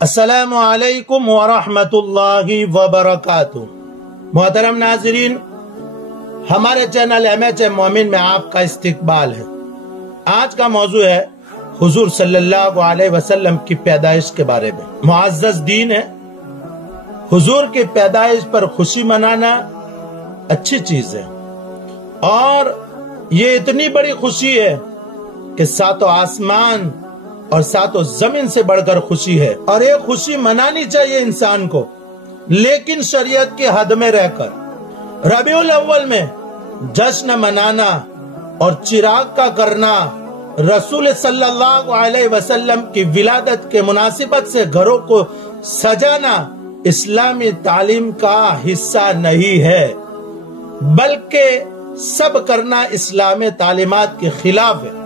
السلام علیکم ورحمۃ اللہ وبرکاتہ۔ محترم ناظرین، ہمارے چینل MH مومن میں آپ کا استقبال ہے۔ آج کا موضوع ہے حضور صلی اللہ علیہ وسلم کی پیدائش کے بارے میں۔ معزز دین ہے، حضور کی پیدائش پر خوشی منانا اچھی چیز ہے، اور یہ اتنی بڑی خوشی ہے کہ ساتوں آسمان اور ساتوں زمین سے بڑھ کر خوشی ہے، اور یہ خوشی منانی چاہیے انسان کو، لیکن شریعت کی حد میں رہ کر۔ ربیع الاول میں جشن منانا اور چراغ کا کرنا، رسول صلی اللہ علیہ وسلم کی ولادت کے مناسبت سے گھروں کو سجانا اسلامی تعلیم کا حصہ نہیں ہے، بلکہ سب کرنا اسلامی تعلیمات کے خلاف ہے۔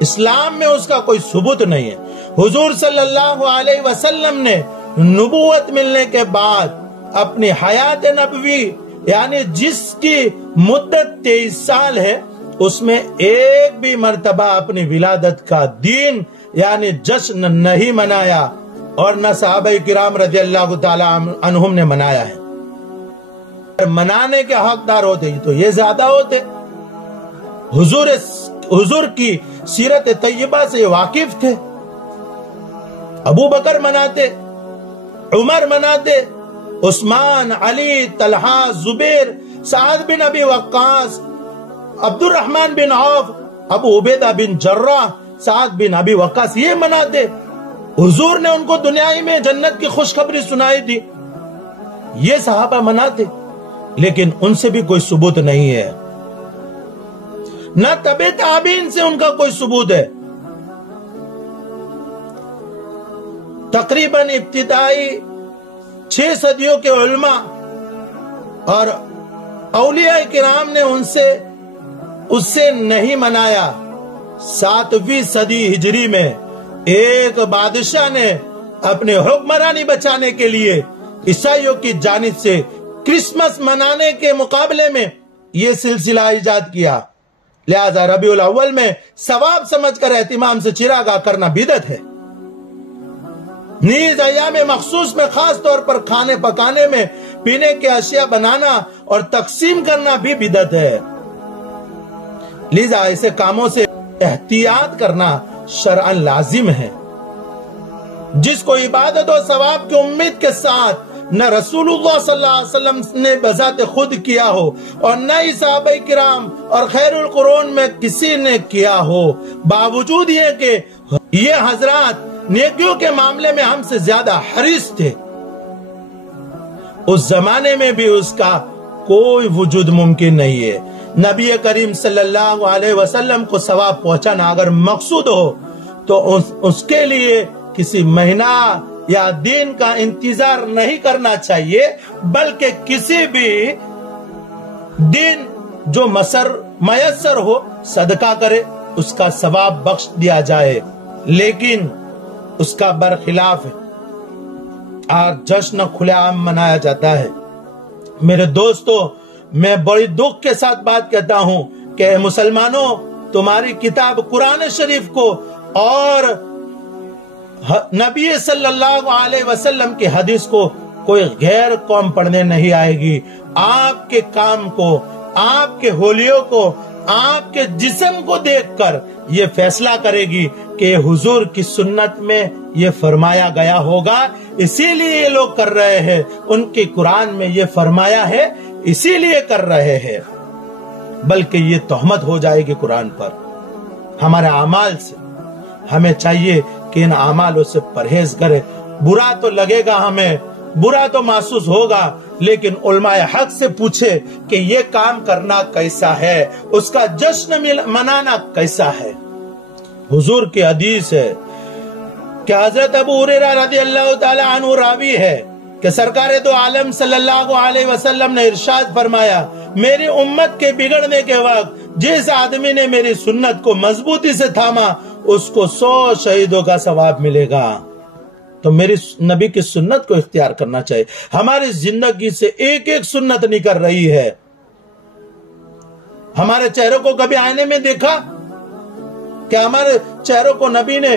اسلام میں اس کا کوئی ثبوت نہیں ہے۔ حضور صلی اللہ علیہ وسلم نے نبوت ملنے کے بعد اپنی حیات نبوی یعنی جس کی مدت 23 سال ہے، اس میں ایک بھی مرتبہ اپنی ولادت کا دن یعنی جشن نہیں منایا، اور نہ صحابہ کرام رضی اللہ تعالی عنہم نے منایا ہے۔ منانے کے حقدار ہوتے تو یہ زیادہ ہوتے۔ حضور کی سیرت طیبہ سے واقف تھے۔ ابو بکر مناتے، عمر مناتے، عثمان، علی، طلحہ، زبیر، سعد بن ابی وقاص، عبد الرحمن بن عوف، ابو عبیدہ بن جراح، سعد بن ابی وقاص، یہ مناتے۔ حضور نے ان کو دنیائی میں جنت کی خوشخبری سنائی تھی، یہ صحابہ مناتے، لیکن ان سے بھی کوئی ثبوت نہیں ہے، نہ تبع تابعین سے ان کا کوئی ثبوت ہے۔ تقریباً ابتدائی 6 صدیوں کے علماء اور اولیاء کرام نے اس سے نہیں منایا۔ 7ویں صدی ہجری میں ایک بادشاہ نے اپنے حکمرانی بچانے کے لیے عیسائیوں کی جانب سے کرسمس منانے کے مقابلے میں یہ سلسلہ ایجاد کیا، لہذا ربیع الاول میں ثواب سمجھ کر اہتمام سے چراغ کرنا بدعت ہے۔ نیز ایام مخصوص میں خاص طور پر کھانے پکانے میں پینے کے اشیاء بنانا اور تقسیم کرنا بھی بدعت ہے، لہذا ایسے کاموں سے احتیاط کرنا شرعاً لازم ہے۔ جس کو عبادت و ثواب کی امید کے ساتھ نہ رسول اللہ صلی اللہ علیہ وسلم نے بذات خود کیا ہو اور نہ ہی صحابہ کرام اور خیر القرون میں کسی نے کیا ہو، باوجود یہ کہ یہ حضرات نیکیوں کے معاملے میں ہم سے زیادہ حریص تھے، اس زمانے میں بھی اس کا کوئی وجود ممکن نہیں ہے۔ نبی کریم صلی اللہ علیہ وسلم کو ثواب پہنچانا اگر مقصود ہو تو اس کے لیے کسی مہینہ یا دن کا انتظار نہیں کرنا چاہیے، بلکہ کسی بھی دن جو میسر ہو صدقہ کرے، اس کا ثواب بخش دیا جائے، لیکن اس کا برخلاف آج جشن کھلے عام منایا جاتا ہے۔ میرے دوستو، میں بڑی دکھ کے ساتھ بات کہتا ہوں کہ اے مسلمانوں، تمہاری کتاب قرآن شریف کو اور نبی صلی اللہ علیہ وسلم کی حدیث کو کوئی غیر قوم پڑھنے نہیں آئے گی۔ آپ کے کام کو، آپ کے ہولیوں کو، آپ کے جسم کو دیکھ کر یہ فیصلہ کرے گی کہ حضور کی سنت میں یہ فرمایا گیا ہوگا، اسی لیے یہ لوگ کر رہے ہیں، ان کی قرآن میں یہ فرمایا ہے اسی لیے کر رہے ہیں، بلکہ یہ تہمت ہو جائے گی قرآن پر۔ ہمارے اعمال سے ہمیں چاہیے کہ ان اعمالوں سے پرہیز کرے۔ برا تو لگے گا، ہمیں برا تو محسوس ہوگا، لیکن علماء حق سے پوچھے کہ یہ کام کرنا کیسا ہے، اس کا جشن منانا کیسا ہے۔ حضور کی حدیث ہے کہ حضرت ابو ہریرہ رضی اللہ تعالی عنہ راوی ہے کہ سرکار دو عالم صلی اللہ علیہ وسلم نے ارشاد فرمایا، میری امت کے بگڑنے کے وقت جس آدمی نے میری سنت کو مضبوطی سے تھاما، اس کو 100 شہیدوں کا ثواب ملے گا۔ تو میری نبی کی سنت کو اختیار کرنا چاہیے۔ ہماری زندگی سے ایک ایک سنت نکل رہی ہے۔ ہمارے چہروں کو کبھی آئینے میں دیکھا کہ ہمارے چہروں کو نبی نے